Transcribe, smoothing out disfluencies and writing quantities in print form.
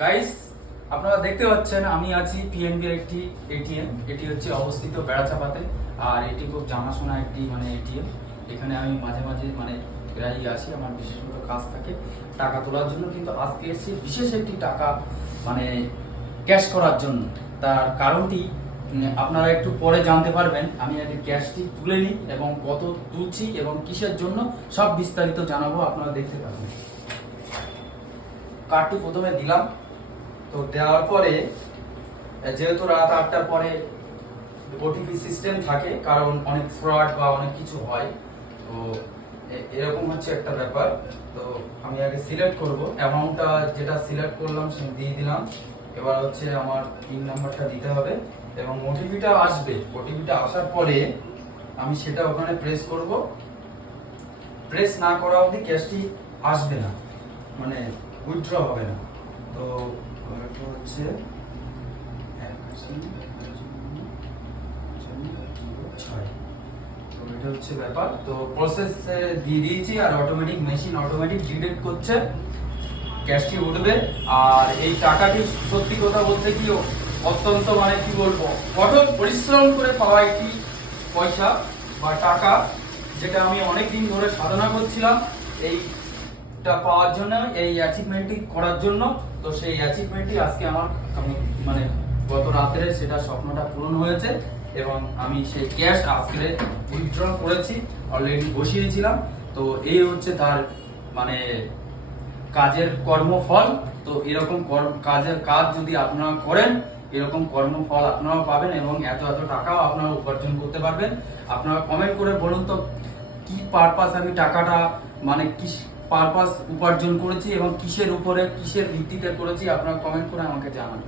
Guys, আপনারা দেখতে পাচ্ছেন আমি আছি পিএনবির একটি এটিএম। এটি হচ্ছে অবস্থিত বেড়াচাপাতে। আর এটি খুব জানাশোনা একটি এটিএম। এখানে আমি মাঝে মাঝে প্রায়ই আসি, আমার বিশেষত কাজ থাকে টাকা তোলার জন্য। কিন্তু আজকে এসেছি বিশেষ একটি টাকা ক্যাশ করার জন্য। তার কারণটি আপনারা একটু পরে জানতে পারবেন। আমি আগে ক্যাশটি তুলে নিই এবং কত তুলছি এবং কিসের জন্য সব বিস্তারিত জানাবো, আপনারা দেখতে পারবেন। কার্ডটি প্রথমে দিলাম, তো দেওয়ার পরে যেহেতু রাত 8টার পরে ওটিপি সিস্টেম থাকে, কারণ অনেক ফ্রড বা অনেক কিছু হয়, তো এরকম হচ্ছে একটা ব্যাপার। তো আমি আগে সিলেক্ট করব, অ্যামাউন্টটা যেটা সিলেক্ট করলাম সে দিয়ে দিলাম। এবার হচ্ছে আমার পিন নাম্বারটা দিতে হবে এবং ওটিপিটা আসবে। ওটিপিটা আসার পরে আমি সেটা ওখানে প্রেস করব। প্রেস না করা অবধি ক্যাশটি আসবে না, উইথড্র হবে না। তো এটা হচ্ছে এটা হচ্ছে ব্যাপার। তো প্রসেস দিয়ে দিয়েছি আর অটোমেটিক মেশিন অটোমেটিক ডিটেক্ট করছে, ক্যাশটি উঠবে। আর এই টাকাটি সত্যি কথা বলতে কি অত্যন্ত কি বলবো, কঠোর পরিশ্রম করে পাওয়া একটি পয়সা বা টাকা, যেটা আমি অনেকদিন ধরে সাধনা করছিলাম এইটা পাওয়ার জন্য, এই অ্যাচিভমেন্টটি করার জন্য। তো সেই অ্যাচিভমেন্টটি আজকে আমার গত রাত্রে সেটা স্বপ্নটা পূরণ হয়েছে এবং আমি সেই ক্যাশ আজকে উইথড্র করেছি, অলরেডি বসিয়েছিলাম। তো এই হচ্ছে তার কাজের কর্মফল। তো এরকম কাজ যদি আপনারা করেন, এরকম কর্মফল আপনারাও পাবেন এবং এত এত টাকাও আপনারা উপার্জন করতে পারবেন। আপনারা কমেন্ট করে বলুন তো কি পারপাস আমি টাকাটা কি পারপাস উপার্জন করেছি এবং কিসের উপরে কিসের ভিত্তিতে করেছি, আপনারা কমেন্ট করে আমাকে জানান।